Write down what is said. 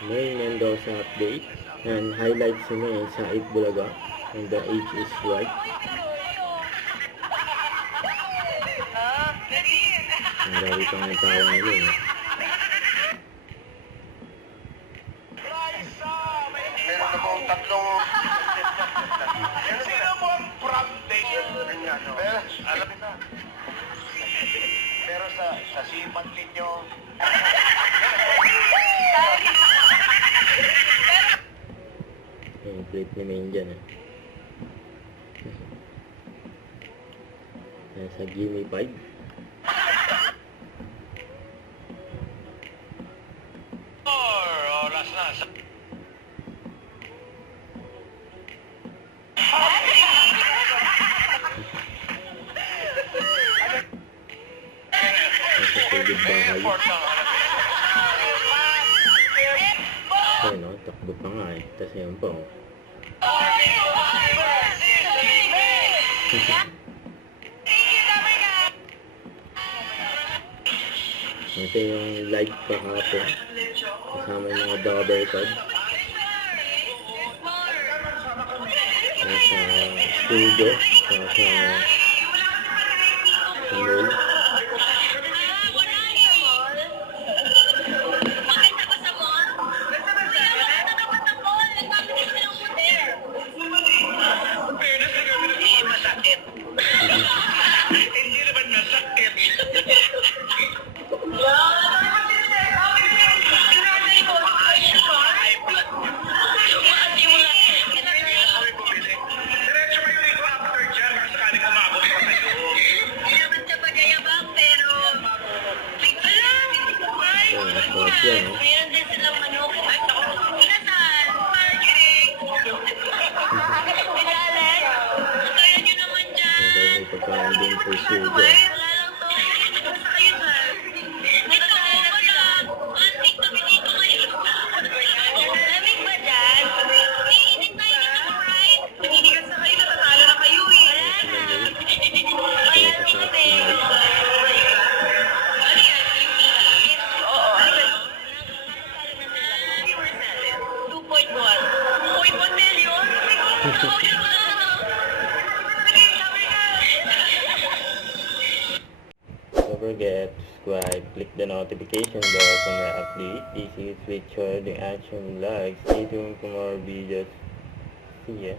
May Mendoza update and highlights ini sa 8 Bulaga and the age is right. Ang dami pang ang tao nila eh. Meron na pong tatlong... Sino mo ang practice? Pero, alam na. Pero sa sipat ninyo... Yung plate ni Main dyan eh. Nasa Gimme 5. Oras na. Nasa Solid Bahay. Ayun o, takbo pa nga eh. Tapos yun pa o. Ito yung live pa hapon. Kasama yung mga double card. Nasa studio. Nasa mall. Hindi naman nasakit. Bakit yan o? Meron din silang manok. Inasal, marketing. Ilalim. Kaya nyo naman dyan. May pagkain din for studio. Wala lang to. Basta kayo sir. Ito wala. Antik kami dito ngayon. Lamig ba dyan? Iinit na init ako, right? Naninigas na kayo. Natatalo na kayo eh. Wala na. Kaya kasi. Don't forget to subscribe, click the notification bell for my update. This is Richard, the action vlog. Stay tuned for more videos. See ya.